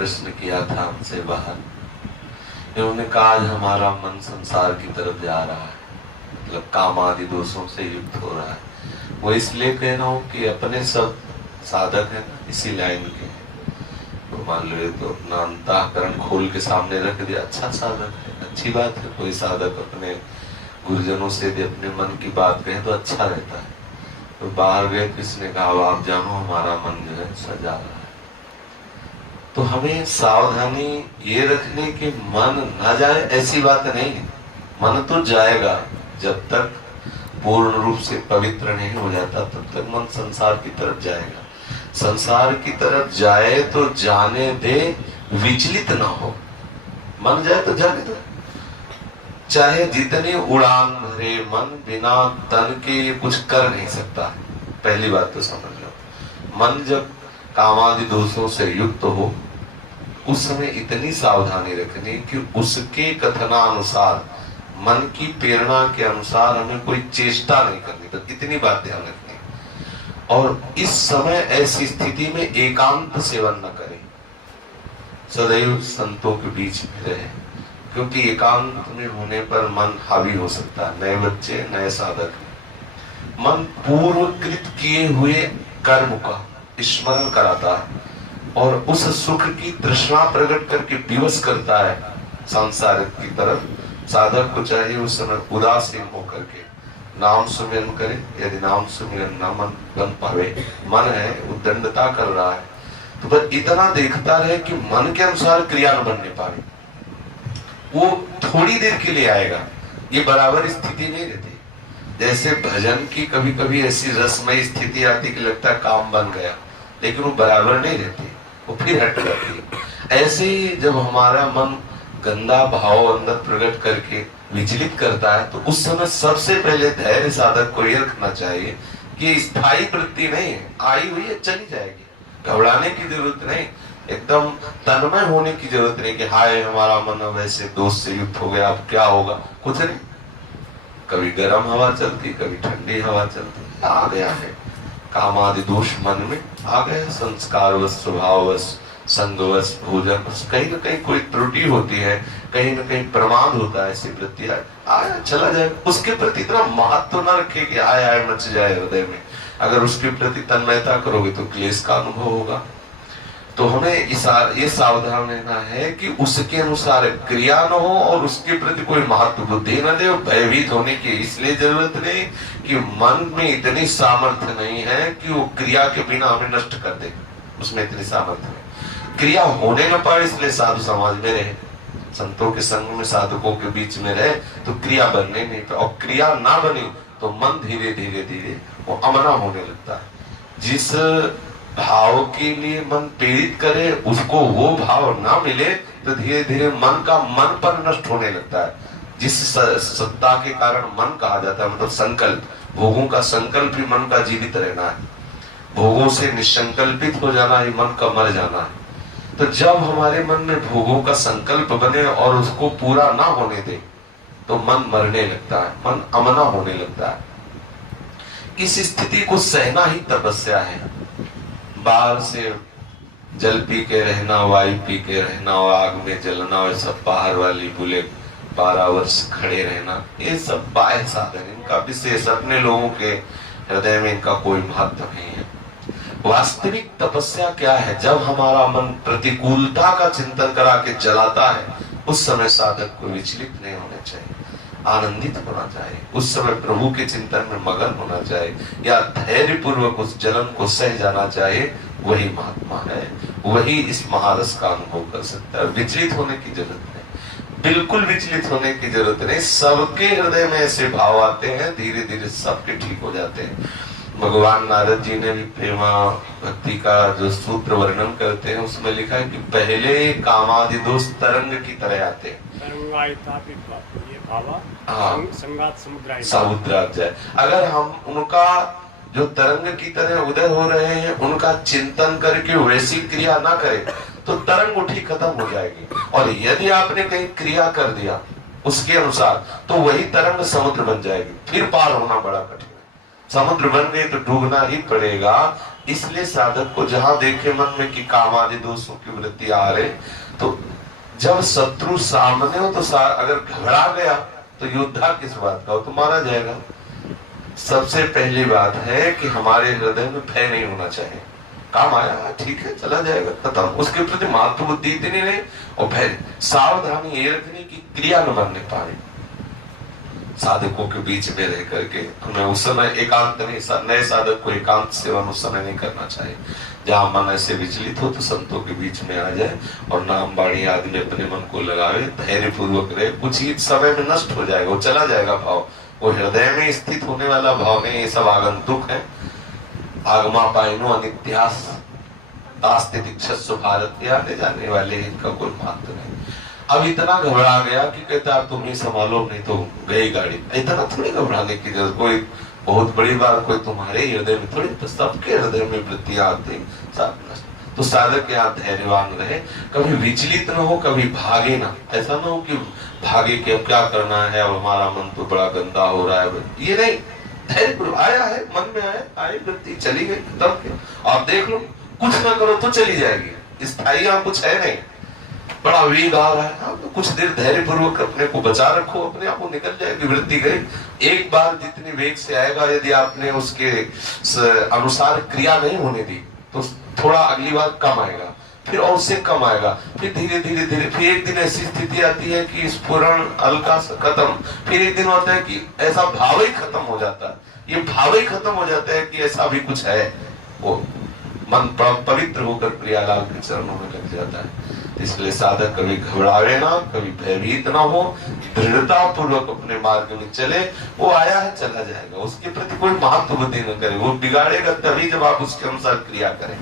प्रश्न किया था हमसे बाहर, इन्होंने कहा आज हमारा मन संसार की तरफ जा रहा है, मतलब काम आदि दोषों से युक्त हो रहा है। वो इसलिए कह रहा हूँ कि अपने सब साधक है इसी लाइन के हैं। तो मान लो तो अपना अंतःकरण खोल के सामने रख दिया, अच्छा साधक है, अच्छी बात है। कोई साधक अपने गुरुजनों से यदि अपने मन की बात कहे तो अच्छा रहता है। तो बाहर गए, किसने कहा आप जानो हमारा मन जो है सजा रहा है। तो हमें सावधानी ये रखने की मन न जाए ऐसी बात नहीं है। मन तो जाएगा, जब तक पूर्ण रूप से पवित्र नहीं हो जाता तब तक मन संसार की तरफ जाएगा। संसार की तरफ जाए तो जाने दे, विचलित ना हो। मन जाए तो जाने दो, चाहे जितनी उड़ान भरे मन, बिना तन के कुछ कर नहीं सकता। पहली बात तो समझ लो, मन जब कामादि दोषों से युक्त हो उस समय इतनी सावधानी रखनी कि उसके कथनानुसार, मन की प्रेरणा के अनुसार हमें कोई चेष्टा नहीं करनी, तो इतनी बात ध्यान रखनी। और इस समय ऐसी स्थिति में एकांत सेवन न करें, सदैव संतों के बीच में रहे, क्योंकि एकांत में होने पर मन हावी हो सकता है। नए बच्चे, नए साधक, मन पूर्वकृत किए हुए कर्म का स्मरण कराता है और उस सुख की तृष्णा प्रकट करके विवश करता है संसार की तरफ। साधक को चाहिए उस समय उदासीन होकर के नाम सुमिरन करे। यदि नाम सुमिरन न मन बन पावे, मन है उद्दंडता कर रहा है, तो बस इतना देखता रहे कि मन के अनुसार क्रिया न बनने पाए। वो थोड़ी देर के लिए आएगा, ये बराबर स्थिति नहीं रहती। जैसे भजन की कभी कभी ऐसी रसमय स्थिति आती कि लगता है काम बन गया, लेकिन वो बराबर नहीं रहती, वो फिर हट जाती है। ऐसे ही जब हमारा मन गंदा भाव अंदर प्रकट करके विचलित करता है, तो उस समय सबसे पहले धैर्य साधक को यह रखना चाहिए कि स्थायी वृत्ति नहीं है, आई हुई है चली जाएगी, घबराने की जरूरत नहीं, एकदम तन्मय होने की जरूरत नहीं कि हाय हमारा मन वैसे दोष से युक्त हो गया, अब क्या होगा, कुछ नहीं। कभी गर्म हवा चलती, कभी ठंडी हवा चलती, आ गया है कामादि दोष मन में आ गए, संस्कारवश, स्वभाववश, संगवश, भोजन, कहीं न कहीं कोई त्रुटि होती है, कहीं न कहीं प्रमाद होता है, ऐसी वृत्ति आया चला जाए। उसके प्रति इतना महत्व न रखे कि आय आय मच जाए हृदय में। अगर उसके प्रति तन्मयता करोगे तो क्लेश का अनुभव होगा। तो हमें ये सावधान रहना है कि उसके अनुसार क्रिया न हो और उसके प्रति कोई महत्व बुद्धि न दे। और भयभीत होने की इसलिए जरूरत नहीं कि मन में इतनी सामर्थ्य नहीं है कि वो क्रिया के बिना हमें नष्ट कर दे, उसमें इतनी सामर्थ्य नहीं। क्रिया होने न पाए इसलिए साधु समाज में रहे, संतों के संग में, साधकों के बीच में रहे, तो क्रिया बनने नहीं पाए। और क्रिया ना बनी तो मन धीरे धीरे धीरे वो अमना होने लगता है। जिस भाव के लिए मन प्रेरित करे उसको वो भाव ना मिले तो धीरे धीरे मन का मन पर नष्ट होने लगता है। जिस सत्ता के कारण मन कहा जाता है, मतलब संकल्प, भोगों का संकल्प ही मन का जीवित रहना है, भोगों से निसंकल्पित हो जाना ही मन का मर जाना है। तो जब हमारे मन में भोगों का संकल्प बने और उसको पूरा ना होने दे तो मन मरने लगता है, मन अमना होने लगता है। इस स्थिति को सहना ही तपस्या है। बाहर से जल पी के रहना, वायु पी के रहना और आग में जलना और सब बाहर वाली बुले 12 वर्ष खड़े रहना, ये सब बाह्य साधन, इनका विशेष अपने लोगों के हृदय में इनका कोई महत्व नहीं है। वास्तविक तपस्या क्या है? जब हमारा मन प्रतिकूलता का चिंतन करा के जलाता है, उस समय साधक को विचलित नहीं होना चाहिए, आनंदित होना चाहिए, उस समय प्रभु के चिंतन में मगन होना चाहिए, या धैर्य पूर्वक उस जलन को सह जाना चाहिए। वही महात्मा है, वही इस महारस का अनुभव कर सकता है। विचलित होने की जरूरत नहीं, बिल्कुल विचलित होने की जरूरत नहीं। सबके हृदय में ऐसे भाव आते हैं, धीरे धीरे सबके ठीक हो जाते हैं। भगवान नारद जी ने भी प्रेमा भक्ति का जो सूत्र वर्णन करते हैं उसमें लिखा है कि पहले कामादि दोष तरंग की तरह आते हैं, समुद्र जाए। अगर हम उनका जो तरंग की तरह उदय हो रहे हैं उनका चिंतन करके वैसी क्रिया ना करें तो तरंग उठी खत्म हो जाएगी। और यदि आपने कहीं क्रिया कर दिया उसके अनुसार तो वही तरंग समुद्र बन जाएगी, फिर पार होना बड़ा कठिन है। समुद्र बन गए तो डूबना ही पड़ेगा। इसलिए साधक को जहां देखे मन में कि काम आदि दोषों की वृत्ति आ रहे, तो जब शत्रु सामने हो तो अगर घबरा गया तो योद्धा किस बात का हो, तो मारा जाएगा। सबसे पहली बात है कि हमारे हृदय में भय नहीं होना चाहिए। काम आया ठीक है चला जाएगा खत्म, उसके प्रति मातृ बुद्धि इतनी नहीं, और भय सावधानी ये रखनी कि क्रिया न बनने पाए। साधकों के बीच में रह करके हमें उस समय एकांत नहीं, नए साधक को एकांत सेवन उस समय नहीं करना चाहिए। जहां मन ऐसे विचलित हो तो संतों के बीच में आ जाए और नाम बाणी आदि में अपने मन को लगावे, धैर्य पूर्वक रहे। कुछ ही समय में नष्ट हो जाएगा, वो चला जाएगा भाव, वो हृदय में स्थित होने वाला भाव नहीं। ये सब आगंतुक है। आगमा पाइनो अनित्यास दास्ते दीक्षस्व भारत, आने जाने वाले इनका कोई महत्व नहीं। अब इतना घबरा गया कि कहता है तुम ही संभालो नहीं तो गई गाड़ी। इतना थोड़ी घबराने की जरूरत, कोई बहुत बड़ी बात कोई तुम्हारे हृदय में थोड़ी, तो सबके हृदय में वृत्तियां आती। तो साधक यहाँ धैर्यवान रहे, कभी विचलित न हो, कभी भागे ना। ऐसा ना हो कि भागे कि अब क्या करना है, अब हमारा मन तो बड़ा गंदा हो रहा है, ये नहीं। धैर्य आया है, मन में आया, आई वृत्ति चली गई, तब आप देख लो, कुछ ना करो तो चली जाएगी, स्थायी यहाँ कुछ है नहीं। बड़ा वेग आ रहा है, तो कुछ देर धैर्य पूर्वक अपने को बचा रखो, अपने आप को निकल जाएगी वृत्ति गई। एक बार जितनी वेग से आएगा, यदि आपने उसके अनुसार क्रिया नहीं होने दी तो थोड़ा अगली बार कम आएगा, फिर और उससे कम आएगा, फिर धीरे धीरे धीरे, फिर एक दिन ऐसी स्थिति आती है कि स्फुरण हल्का सा खत्म, फिर एक दिन होता है कि ऐसा भाव ही खत्म हो जाता है। ये भाव ही खत्म हो जाता है कि ऐसा भी कुछ है, वो मन पवित्र होकर प्रियालाल के चरणों में लग जाता है। इसलिए साधक कभी घबरावे ना, कभी भयभीत ना हो, दृढ़ता पूर्वक अपने मार्ग में चले। वो आया है चला जाएगा, उसके प्रति कोई महत्व बुद्धि न करे, वो बिगाड़ेगा तभी जब आप उसके अनुसार क्रिया करें।